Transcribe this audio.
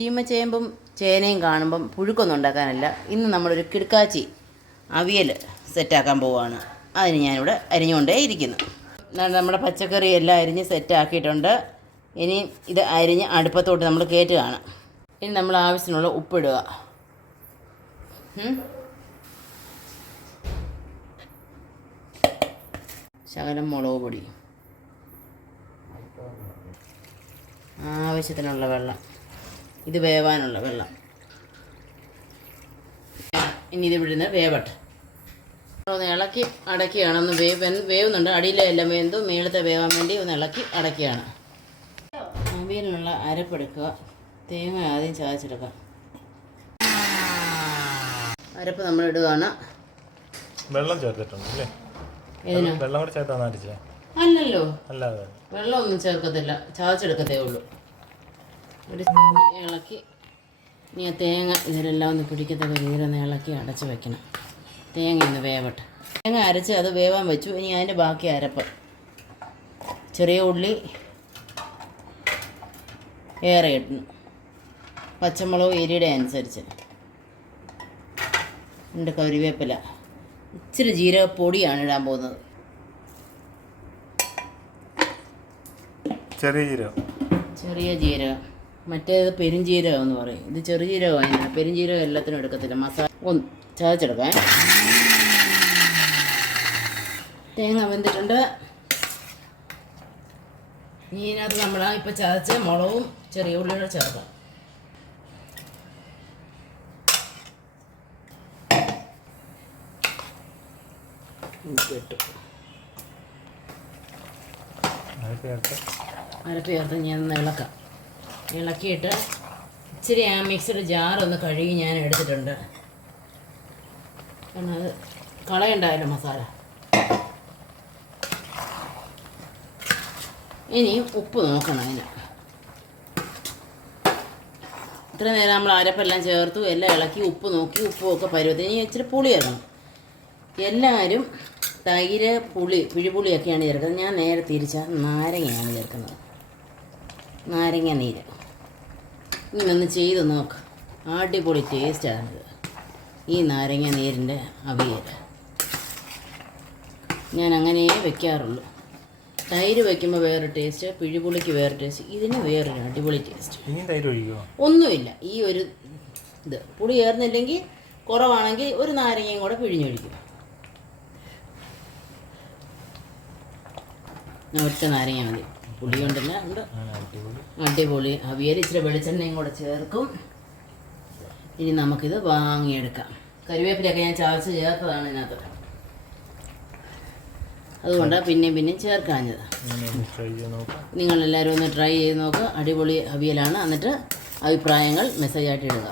ചീമച്ചേമ്പും ചേനയും കാണുമ്പം പുഴുക്കൊന്നും ഉണ്ടാക്കാനല്ല, ഇന്ന് നമ്മളൊരു കിടുക്കാച്ചി അവിയൽ സെറ്റാക്കാൻ പോവുകയാണ്. അതിന് ഞാനിവിടെ അരിഞ്ഞുകൊണ്ടേ ഇരിക്കുന്നു. നമ്മുടെ പച്ചക്കറി എല്ലാം അരിഞ്ഞ് സെറ്റാക്കിയിട്ടുണ്ട്. ഇനി ഇത് അരിഞ്ഞ് അടുപ്പത്തോട്ട് നമ്മൾ കയറ്റുകയാണ്. ഇനി നമ്മൾ ആവശ്യത്തിനുള്ള ഉപ്പിടുക. ശകലം മുളക് പൊടി, ആവശ്യത്തിനുള്ള വെള്ളം, ഇത് വേവാനുള്ള വെള്ളം. ഇനി ഇത് ഇവിടുന്ന് വേവട്ടെ. ഒന്ന് ഇളക്കി അടയ്ക്കുകയാണ്. ഒന്ന് വേവുന്നുണ്ട്. അടിയിലെ എല്ലാം വേന്തു, മേളത്തെ വേവാൻ വേണ്ടി ഒന്ന് ഇളക്കി അടയ്ക്കുകയാണ്. അവിയലിനുള്ള അരപ്പെടുക്കുക. തേങ്ങ ആദ്യം ചതച്ചെടുക്കാം. അരപ്പ് നമ്മൾ ഇടുകയാണ്. വെള്ളം ചേർത്തിട്ടുണ്ട്. അല്ലല്ലോ, വെള്ളമൊന്നും ചേർക്കത്തില്ല, ചതച്ചെടുക്കത്തേ ഉള്ളൂ. ഒരു ഇളക്കി ഇനി ആ തേങ്ങ ഇതിലെല്ലാം ഒന്ന് പിടിക്കത്തക്ക രീതിയിലൊന്ന് ഇളക്കി അടച്ച് വയ്ക്കണം. തേങ്ങ ഒന്ന് വേവട്ടെ. തേങ്ങ അരച്ച് അത് വേവാൻ വെച്ചു. ഇനി അതിൻ്റെ ബാക്കി അരപ്പ്, ചെറിയ ഉള്ളി ഏറെ ഇടുന്നു, പച്ചമുളക് എരിയുടെ അനുസരിച്ച്, രണ്ട് കറിവേപ്പില, ഇച്ചിരി ജീരകപ്പൊടിയാണ് ഇടാൻ പോകുന്നത്. ചെറിയ ജീരകം, മറ്റേത് പെരുംജീരകം എന്ന് പറയും. ഇത് ചെറിയ ജീരകമാണ്. പെരുംജീരകം എല്ലാത്തിനും എടുക്കത്തില്ല. മസാല ഒന്ന് ചതച്ചെടുക്കാം. തേങ്ങ വെന്തിട്ടുണ്ട്. ഇതിനകത്ത് നമ്മൾ ഇപ്പം ചതച്ച മുളകും ചെറിയ ഉള്ളിയുടെ ചേർക്കാം. അരപ്പ് ചേർത്ത് ഞാൻ ഇളക്കാം. ഇളക്കിയിട്ട് ഇച്ചിരി ആ മിക്സിയുടെ ജാറൊന്ന് കഴുകി ഞാൻ എടുത്തിട്ടുണ്ട്. കാരണം അത് കളയണ്ടായല്ലോ മസാല. ഇനി ഉപ്പ് നോക്കണം. അതിന് ഇത്ര നേരം നമ്മൾ അരപ്പെല്ലാം ചേർത്തു, എല്ലാം ഇളക്കി ഉപ്പ് നോക്കി, ഉപ്പുമൊക്കെ പരുവത്തിന്. ഇനി ഇച്ചിരി പുളി ചേർക്കണം. എല്ലാവരും തൈര്, പിഴിപുളിയൊക്കെയാണ് ചേർക്കുന്നത്. ഞാൻ നേരെ തിരിച്ചാൽ നാരങ്ങയാണ് ചേർക്കുന്നത്. നാരങ്ങ നീര് ഇങ്ങനൊന്ന് ചെയ്ത് നോക്ക്. അടിപൊളി ടേസ്റ്റാണിത്, ഈ നാരങ്ങ നീരിൻ്റെ അവിയൽ. ഞാൻ അങ്ങനെയേ വെക്കാറുള്ളൂ. തൈര് വയ്ക്കുമ്പോൾ വേറെ ടേസ്റ്റ്, പിഴിപുളിക്ക് വേറെ ടേസ്റ്റ്, ഇതിന് വേറൊരു അടിപൊളി ടേസ്റ്റ്. ഒന്നുമില്ല, ഈ ഒരു ഇത് പുളി ചേർന്നില്ലെങ്കിൽ, കുറവാണെങ്കിൽ ഒരു നാരങ്ങയും കൂടെ പിഴിഞ്ഞൊഴിക്കും. ഒറ്റ നാരങ്ങ മതി, പുളി കൊണ്ടില്ല ഉണ്ട്. അടിപൊളി അവിയൽ. ഇച്ചിരി വെളിച്ചെണ്ണയും കൂടെ ചേർക്കും. ഇനി നമുക്കിത് വാങ്ങിയെടുക്കാം. കരിവേപ്പിലൊക്കെ ഞാൻ ചതച്ച് ചേർത്തതാണ് ഇതിനകത്ത്, അതുകൊണ്ടാണ് പിന്നെയും ചേർക്കാഞ്ഞത്. നിങ്ങളെല്ലാവരും ഒന്ന് ട്രൈ ചെയ്ത് നോക്കുക. അടിപൊളി അവിയലാണ്. എന്നിട്ട് അഭിപ്രായങ്ങൾ മെസ്സേജായിട്ട് ഇടുക.